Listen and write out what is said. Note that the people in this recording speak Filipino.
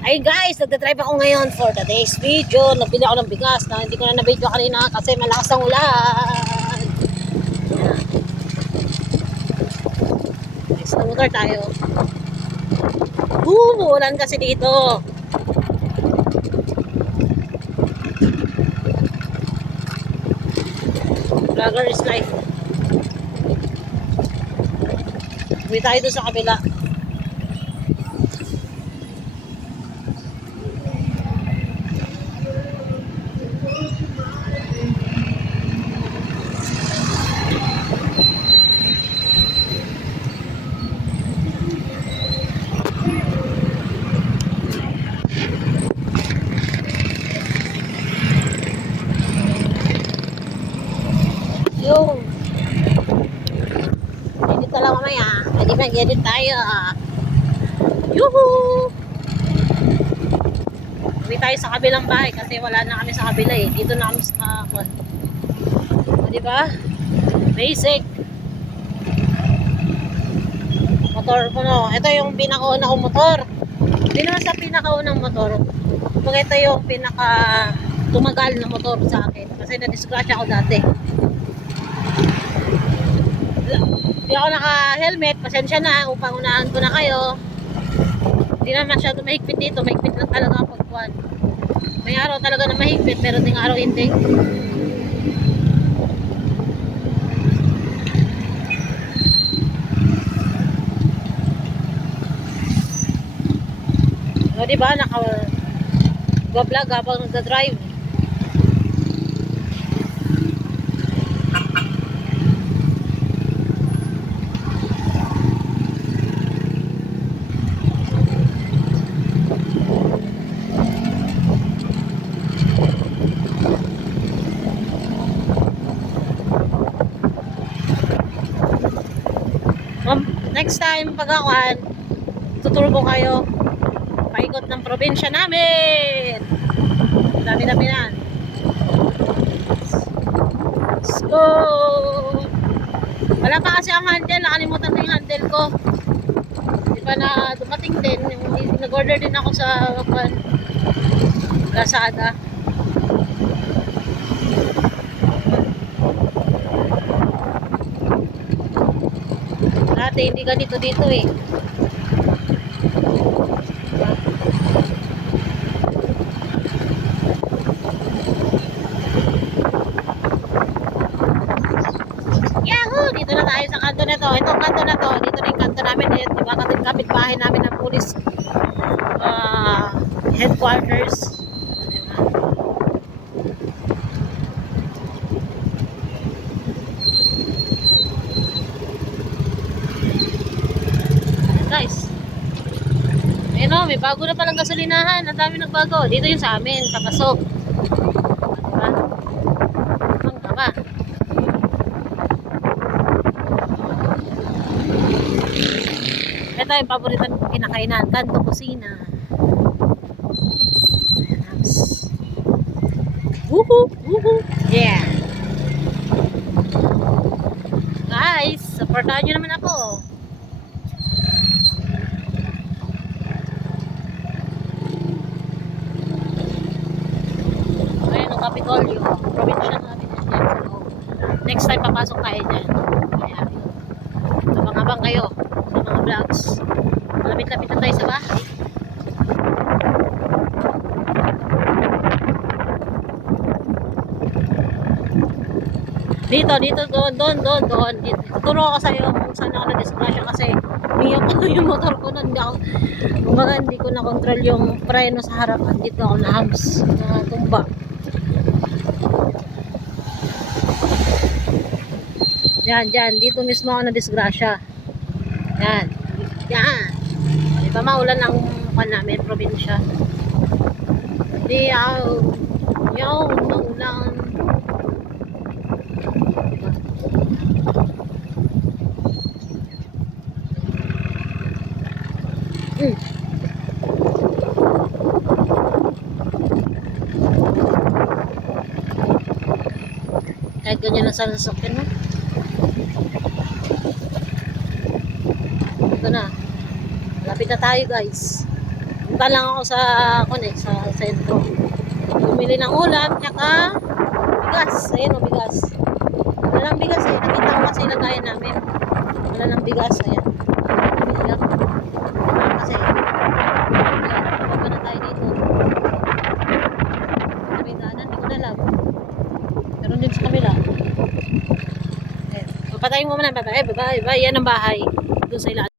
Ay guys, nagdadrive ako ngayon for today's video. Nagbili ako ng bigas na hindi ko na na-video kanina kasi malakas ang ulan. Next na motor tayo. Ulan kasi dito. Vlogger is life. Uwi tayo doon sa kabila. Yung edit na lang mamaya. Pwede mag-edit tayo. Yuhu! Uwi tayo sa kabilang bahay kasi wala na kami sa kabila eh. Dito na kami sa diba? Basic. Motor ko no. Ito yung pinakauna kong motor. Hindi naman sa pinakaunang motor. Kung ito yung pinaka tumagal na motor sa akin. Kasi na-discratch ako dati. Hindi ako naka-helmet. Pasensya na. Upang unahan ko na kayo. Hindi na masyado mahigpit dito. Mahigpit lang talaga ang pagkuhan. May araw talaga na mahigpit. Pero ding araw hindi. O diba? Naka-vlog habang nagda-drive. Next time pag-akuan, tuturo ko kayo paikot ng probinsya namin. Dami-dami na. Let's go! Wala pa kasi ang handle. Nakalimutan na yung handle ko. Di ba na dumating din. Nag-order din ako sa Lazada. Dati hindi ganito dito eh. Yahoo! Dito na tayo sa kanto na to. Itong kanto na to. Dito na yung kanto namin. Di ba kapit bahay namin ng police headquarters. Guys, ayun o, may bago na palang gasolinahan. Ang dami nagbago. Dito yung sa amin, papasok. Diba? Ang tama. Ito yung paboritan kong kinakainan, Kanto Kusina. Woohoo! Woohoo! Yeah! Guys, supportahan nyo naman ako. Kapitolyo, probinsya namin yan sa loob. Next time papasok tayo dyan. Kaya abang-abang kayo sa mga vlogs. Malapit-lapit na tayo sa bahay. Dito, doon. Tuturo ako sa iyo kung saan ako na-disgrasya kasi umiyak ko yung motor ko nun. Hindi ko na-control yung preno sa harapan. Dito ako na-hams, na-tumba. Yan, dito mismo ako na-disgrasya. Yan. Diba maulan ang mukha namin, probinsya. Maulan. Kahit ganyan ang sasakyan mo. Ito na. Malapit na tayo guys. Punta lang ako sa sa sentro. Bumili ng ulam, tsaka bigas. Ayan o, bigas. Wala lang bigas eh. Nakita ko kasi lagayan namin. Wala lang bigas. Ayan. Bigas. Kasi, ayan, huwag na tayo dito. May daanan, hindi ko na alam. Meron din sa kabila. Ayan. Papatayin mo muna. Bye bye. Yan ang bahay. Doon sa ilan.